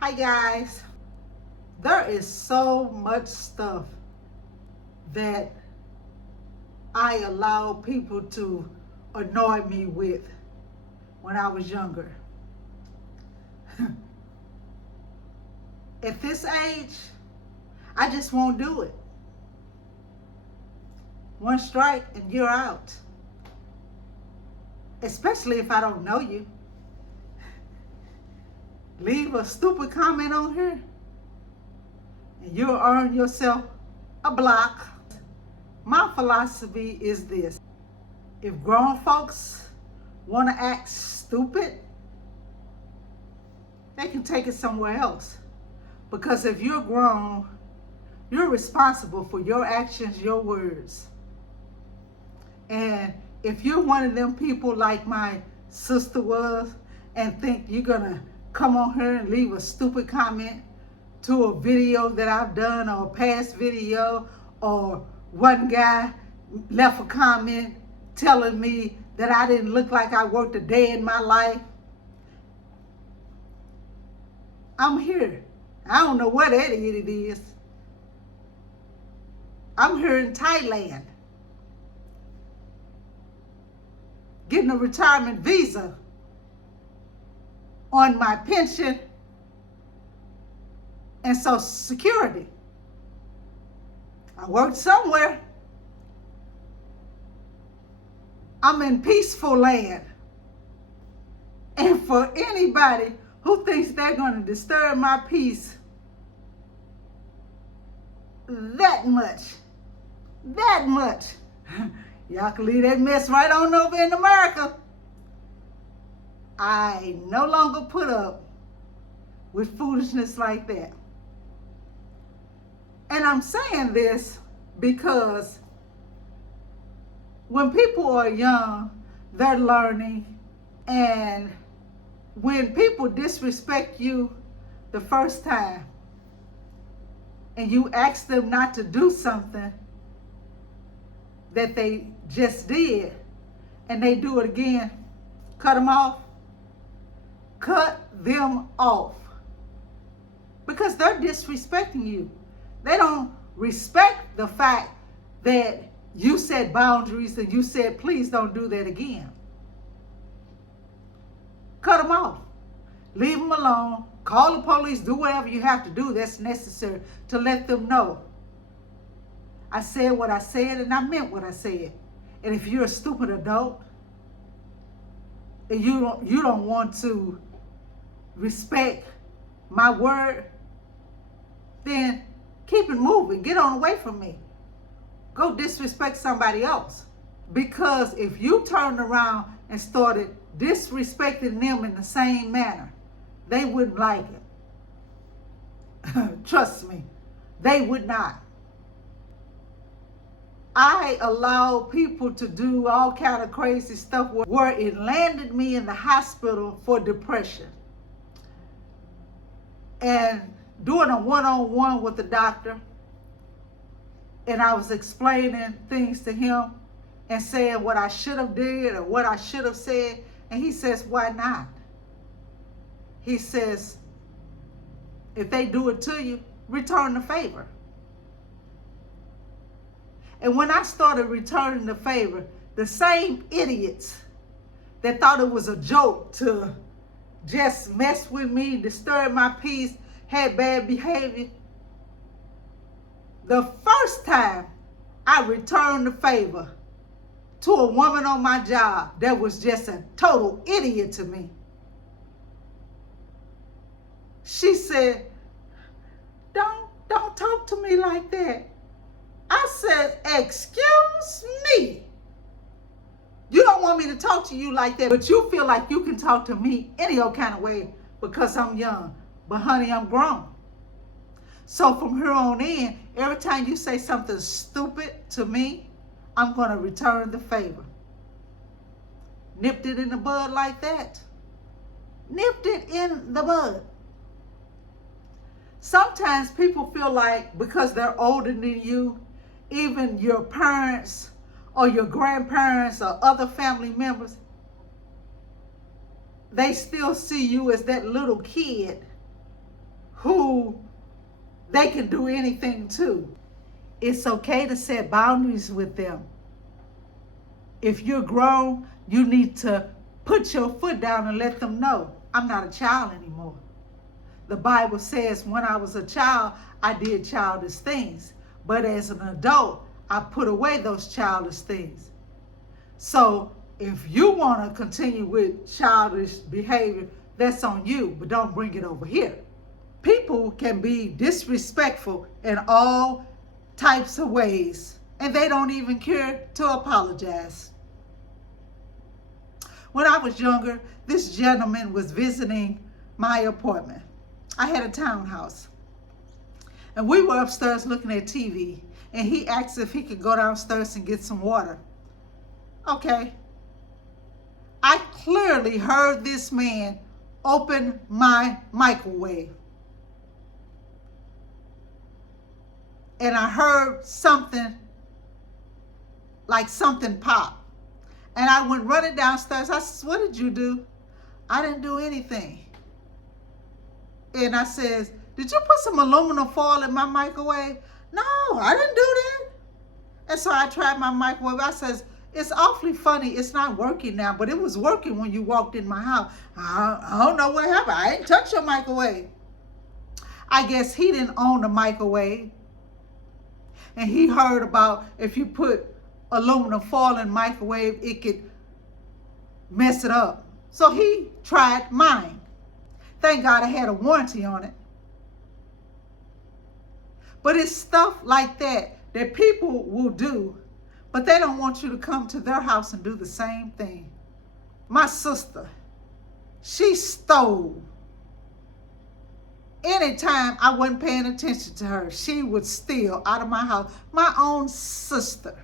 Hi guys. There is so much stuff that I allowed people to annoy me with when I was younger. At this age, I just won't do it. One strike and you're out. Especially if I don't know you. Leave a stupid comment on here and you'll earn yourself a block. My philosophy is this: if grown folks want to act stupid, they can take it somewhere else. Because if you're grown, you're responsible for your actions, your words. And if you're one of them people like my sister was and think you're going to come on here and leave a stupid comment to a video that I've done or a past video, or one guy left a comment telling me that I didn't look like I worked a day in my life, I'm here. I don't know what that idiot is. I'm here in Thailand, getting a retirement visa on my pension and Social Security. I worked somewhere. I'm in peaceful land. And for anybody who thinks they're going to disturb my peace that much, y'all can leave that mess right on over in America. I no longer put up with foolishness like that. And I'm saying this because when people are young, they're learning. And when people disrespect you the first time and you ask them not to do something that they just did and they do it again, cut them off. Cut them off. Because they're disrespecting you. They don't respect the fact that you set boundaries and you said, please don't do that again. Cut them off. Leave them alone. Call the police. Do whatever you have to do that's necessary to let them know I said what I said and I meant what I said. And if you're a stupid adult and you don't want to respect my word, then keep it moving. Get on away from me. Go disrespect somebody else. Because if you turned around and started disrespecting them in the same manner, they wouldn't like it. Trust me, they would not. I allow people to do all kind of crazy stuff where it landed me in the hospital for depression. And doing a one-on-one with the doctor, and I was explaining things to him and saying what I should have did or what I should have said, and he says, why not? He says, if they do it to you, return the favor. And when I started returning the favor, the same idiots that thought it was a joke to just mess with me, disturb my peace, had bad behavior, the first time I returned the favor to a woman on my job that was just a total idiot to me, she said, don't talk to me like that. I said, excuse me. You don't want me to talk to you like that, but you feel like you can talk to me any old kind of way because I'm young. But honey, I'm grown. So from here on in, every time you say something stupid to me, I'm going to return the favor. Nipped it in the bud like that. Nipped it in the bud. Sometimes people feel like because they're older than you, even your parents or your grandparents or other family members, they still see you as that little kid who they can do anything to. It's okay to set boundaries with them. If you're grown, you need to put your foot down and let them know, I'm not a child anymore. The Bible says when I was a child, I did childish things. But as an adult, I put away those childish things. So if you want to continue with childish behavior, that's on you, but don't bring it over here. People can be disrespectful in all types of ways, and they don't even care to apologize. When I was younger, this gentleman was visiting my apartment. I had a townhouse, and we were upstairs looking at TV, and he asked if he could go downstairs and get some water. Okay. I clearly heard this man open my microwave. And I heard something, like something pop. And I went running downstairs. I said, what did you do? I didn't do anything. And I says, did you put some aluminum foil in my microwave? No, I didn't do that. And so I tried my microwave. I says, it's awfully funny. It's not working now, but it was working when you walked in my house. I don't know what happened. I didn't touch your microwave. I guess he didn't own a microwave. And he heard about if you put aluminum foil in the microwave, it could mess it up. So he tried mine. Thank God I had a warranty on it. But it's stuff like that that people will do, but they don't want you to come to their house and do the same thing. My sister, she stole. Anytime I wasn't paying attention to her, she would steal out of my house. My own sister.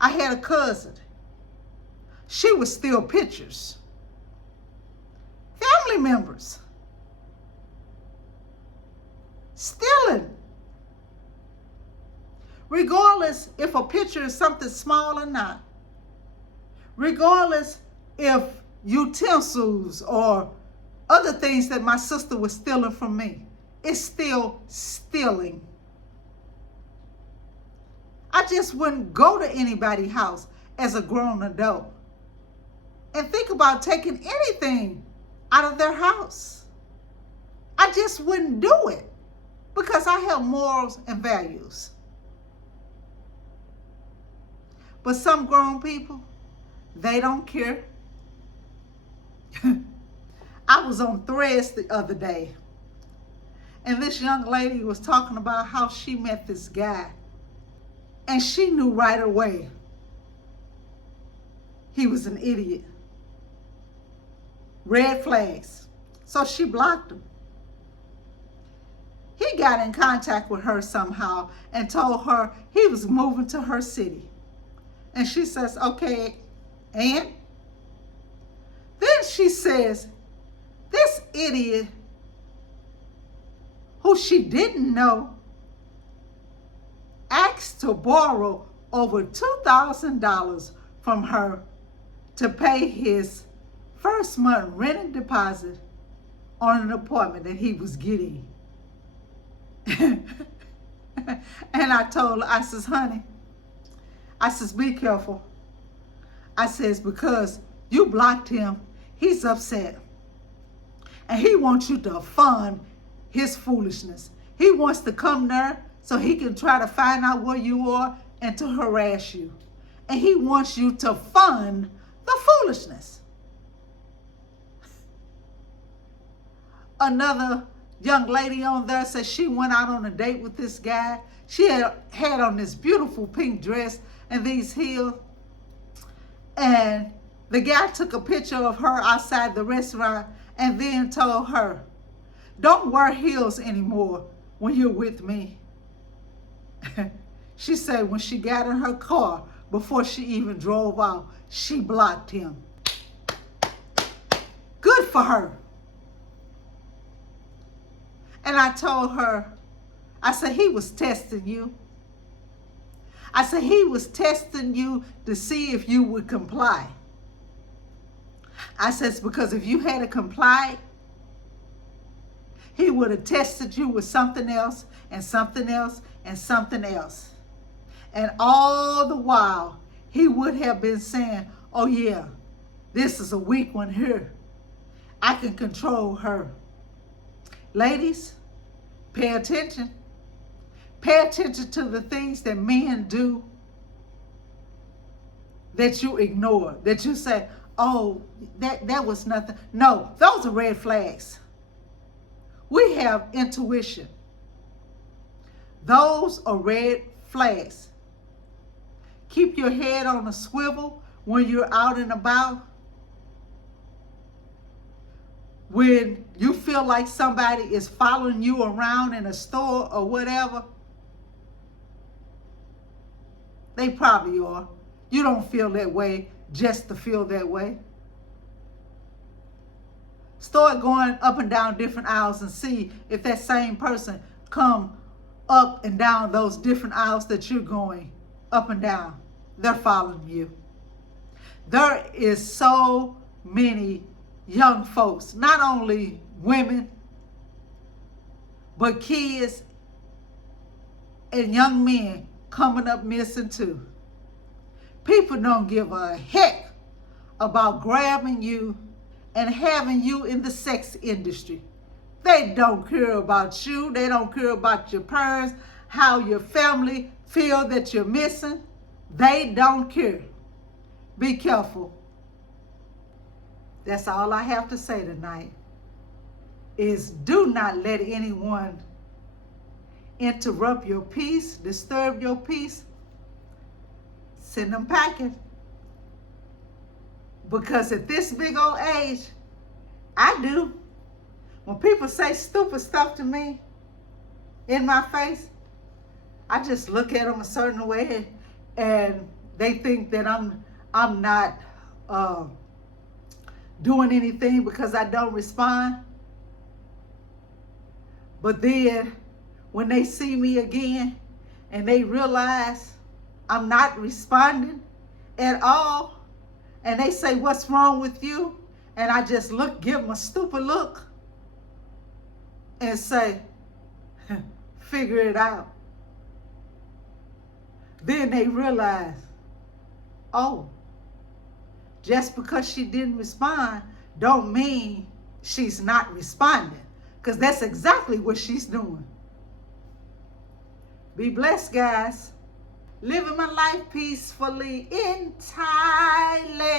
I had a cousin. She would steal pictures. Family members. Stealing. Regardless if a picture is something small or not. Regardless if utensils or other things that my sister was stealing from me. It's still stealing. I just wouldn't go to anybody's house as a grown adult and think about taking anything out of their house. I just wouldn't do it because I have morals and values. But some grown people, they don't care. I was on Threads the other day, and this young lady was talking about how she met this guy, and she knew right away he was an idiot. Red flags. So she blocked him. He got in contact with her somehow and told her he was moving to her city. And she says, okay, and? Then she says, this idiot, who she didn't know, asked to borrow over $2,000 from her to pay his first month rent and deposit on an apartment that he was getting. And I told her, I says, honey, I says, be careful. I says, because you blocked him, he's upset. And he wants you to fund his foolishness. He wants to come there so he can try to find out where you are and to harass you. And he wants you to fund the foolishness. Another young lady on there said she went out on a date with this guy. She had on this beautiful pink dress and these heels. And the guy took a picture of her outside the restaurant and then told her, don't wear heels anymore when you're with me. She said when she got in her car, before she even drove out, she blocked him. Good for her. And I told her, I said, he was testing you. I said, he was testing you to see if you would comply. I says, because if you had complied, he would have tested you with something else and something else and something else. And all the while, he would have been saying, oh yeah, this is a weak one here. I can control her. Ladies, pay attention. Pay attention to the things that men do that you ignore, that you say, oh, that was nothing. No, those are red flags. We have intuition. Those are red flags. Keep your head on a swivel when you're out and about. When you feel like somebody is following you around in a store or whatever, they probably are. You don't feel that way just to feel that way. Start going up and down different aisles and see if that same person come up and down those different aisles that you're going up and down. They're following you. There is so many young folks, not only women, but kids and young men coming up missing too. People don't give a heck about grabbing you and having you in the sex industry. They don't care about you. They don't care about your parents, how your family feel that you're missing. They don't care. Be careful. That's all I have to say tonight, is do not let anyone interrupt your peace, disturb your peace. Send them packing. Because at this big old age, I do. When people say stupid stuff to me in my face, I just look at them a certain way, and they think that I'm not doing anything because I don't respond. But then when they see me again and they realize I'm not responding at all, and they say, what's wrong with you? And I just give them a stupid look and say, figure it out. Then they realize, oh, just because she didn't respond don't mean she's not responding, because that's exactly what she's doing. Be blessed, guys. Living my life peacefully in Thailand.